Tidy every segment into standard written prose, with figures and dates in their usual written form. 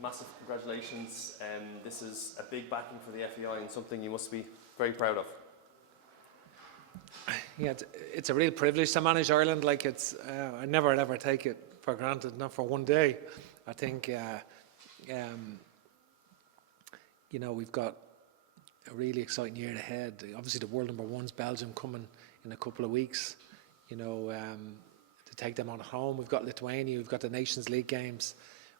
massive congratulations. This is a big backing for the FAI and something you must be very proud of. Yeah, it's a real privilege to manage Ireland. Like I never ever take it for granted, not for one day. I think, we've got a really exciting year ahead. Obviously, the world number one's Belgium coming in a couple of weeks. To take them on at home. We've got Lithuania. We've got the Nations League games,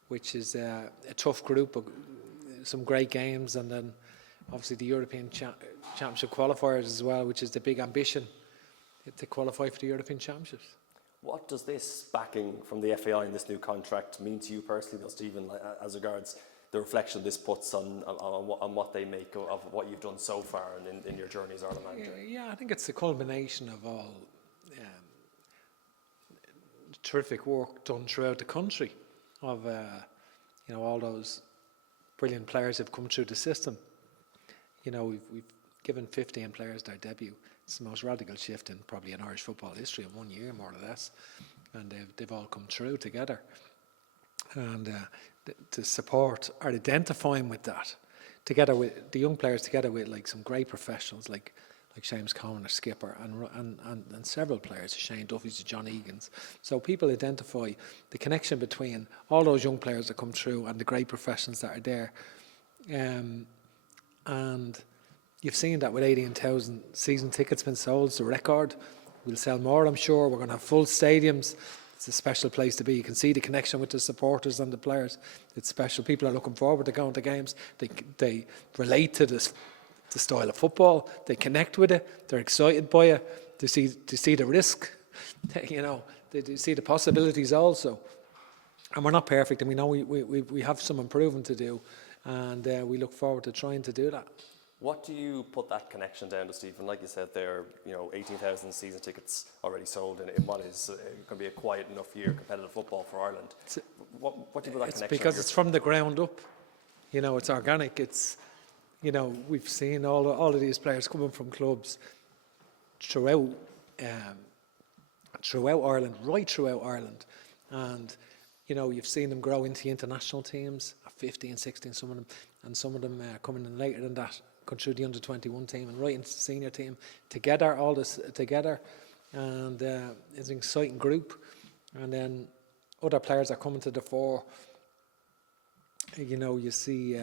which is a tough group, of some great games, and then obviously the European Championship qualifiers as well, which is the big ambition to qualify for the European Championships. What does this backing from the FAI and this new contract mean to you personally, though, Stephen, as regards the reflection this puts on what they make of what you've done so far and in your journey as Ireland manager? Yeah, I think it's the culmination of all terrific work done throughout the country of all those brilliant players who've come through the system. We've given 15 players their debut. It's the most radical shift in probably in Irish football history in 1 year, more or less, and they've all come through together. And to support or identifying with that, together with the young players, together with like some great professionals like Seamus Cohen, our skipper, and several players, Shane Duffy's, John Egan's. So people identify the connection between all those young players that come through and the great professionals that are there. And you've seen that with 18,000 season tickets been sold. It's a record. We'll sell more, I'm sure. We're going to have full stadiums. It's a special place to be. You can see the connection with the supporters and the players. It's special. People are looking forward to going to games. They relate to the style of football. They connect with it. They're excited by it. They see the risk. They see the possibilities also. And we're not perfect, and we know we have some improvement to do, and we look forward to trying to do that. What do you put that connection down to, Stephen? Like you said, there 18,000 season tickets already sold in what is going to be a quiet enough year competitive football for Ireland. What do you put that connection? It's because it's from the ground up. It's organic. It's we've seen all of these players coming from clubs throughout Ireland, right throughout Ireland, and you've seen them grow into international teams at 15, 16, some of them coming in later than that, come through the under-21 team and right into the senior team together, all this together, and it's an exciting group. And then other players are coming to the fore. You see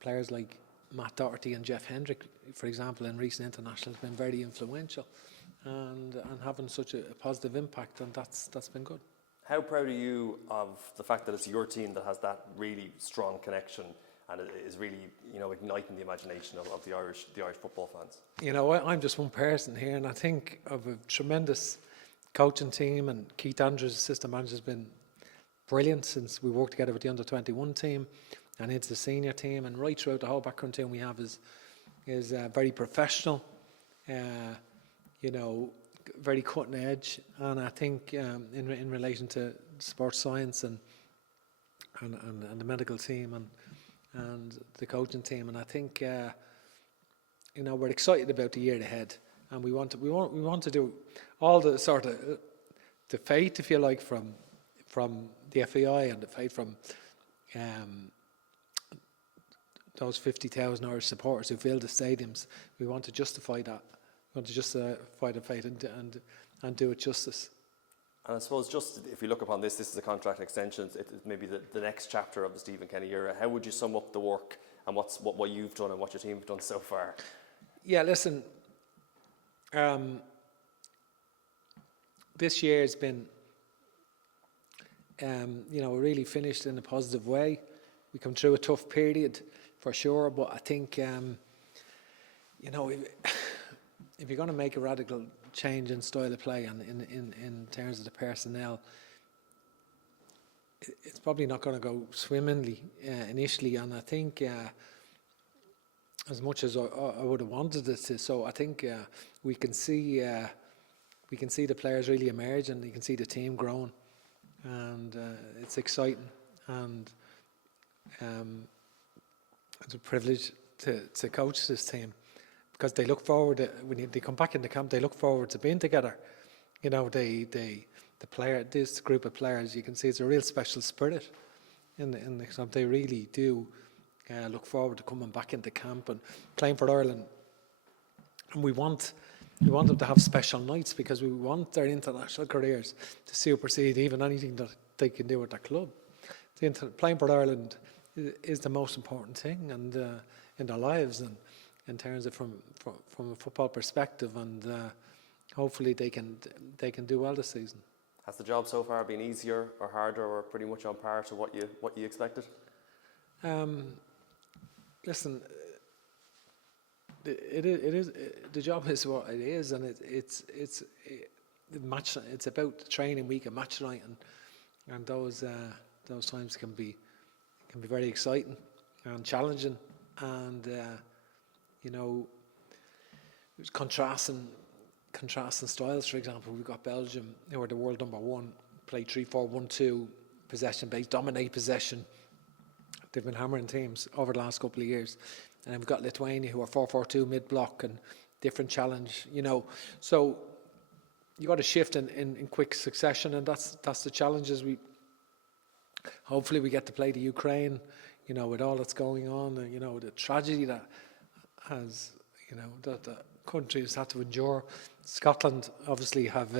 players like Matt Doherty and Jeff Hendrick, for example, in recent internationals, been very influential and having such a positive impact, and that's been good. How proud are you of the fact that it's your team that has that really strong connection and it is really, igniting the imagination of the Irish football fans? I'm just one person here, and I think of a tremendous coaching team, and Keith Andrews, assistant manager, has been brilliant since we worked together with the under-21 team and into the senior team, and right throughout the whole background team we have is very professional, very cutting edge, and I think in relation to sports science and the medical team and the coaching team, and I think we're excited about the year ahead, and we want to do all the sort of the faith, if you like, from the FAI and the faith from those 50,000 Irish supporters who fill the stadiums. We want to justify that. We want to justify the faith and do it justice. And I suppose just if you look upon this is a contract extension. It's maybe the next chapter of the Stephen Kenny era. How would you sum up the work and what you've done and what your team have done so far? Yeah, listen. This year has been, really finished in a positive way. We come through a tough period for sure, but I think, if you're going to make a radical change in style of play and in terms of the personnel, it's probably not going to go swimmingly initially, and I think as much as I would have wanted it to, so I think we can see the players really emerge, and you can see the team growing, and it's exciting, and it's a privilege to coach this team, because they look forward when they come back in the camp. They look forward to being together. This group of players, you can see it's a real special spirit in the club. They really do look forward to coming back into camp and playing for Ireland. And we want them to have special nights because we want their international careers to supersede even anything that they can do at their club. Playing for Ireland is the most important thing, and in their lives, and in terms of from a football perspective, and hopefully they can do well this season. Has the job so far been easier or harder, or pretty much on par to what you expected? Listen, it is the job is what it is, and it's about the training week and match night, and those times can be very exciting and challenging, and contrasting styles. For example, we've got Belgium, who are the world number one, play 3-4-1-2, possession based, dominate possession. They've been hammering teams over the last couple of years. And we've got Lithuania, who are 4-4-2 mid-block, and different challenge, So you got to shift in quick succession, and that's the challenges. Hopefully we get to play the Ukraine, with all that's going on, the tragedy that has, that the country has had to endure. Scotland obviously have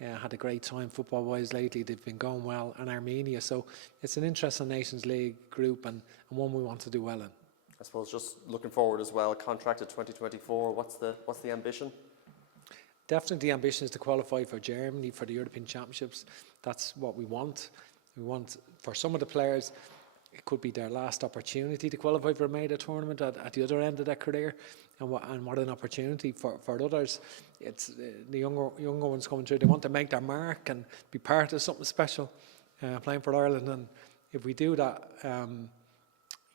had a great time football-wise lately. They've been going well, and Armenia. So it's an interesting Nations League group, and one we want to do well in. I suppose just looking forward as well, contracted 2024, what's the ambition? Definitely the ambition is to qualify for Germany for the European Championships. That's what we want. We want, for some of the players, it could be their last opportunity to qualify for a major tournament at the other end of their career, and what an opportunity for others. It's the younger ones coming through. They want to make their mark and be part of something special, playing for Ireland. And if we do that,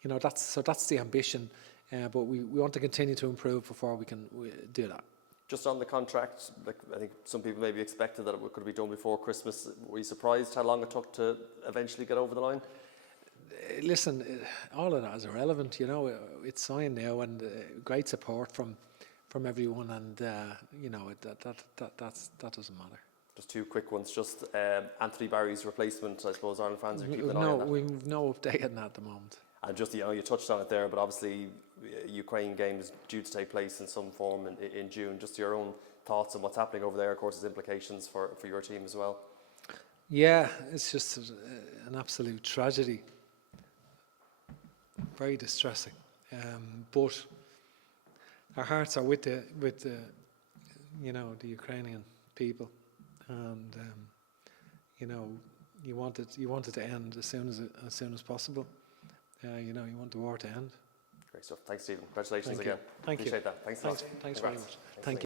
that's the ambition. But we want to continue to improve before we can do that. Just on the contract, I think some people maybe expected that it could be done before Christmas. Were you surprised how long it took to eventually get over the line? Listen, all of that is irrelevant. It's signed now, and great support from everyone, and that doesn't matter. Just two quick ones. Just Anthony Barry's replacement. I suppose Ireland fans are keeping an eye on that. We've no update on that at the moment. And just you touched on it there, but obviously Ukraine games due to take place in some form in June. Just your own thoughts on what's happening over there. Of course, its implications for your team as well. Yeah, it's just an absolute tragedy. Very distressing, but our hearts are with the Ukrainian people, and you want it to end as soon as possible. You want the war to end. Great stuff. Thanks, Stephen. Congratulations Thank you. again. Thank you. Appreciate that. Thanks a lot. Thanks very much. Thank you.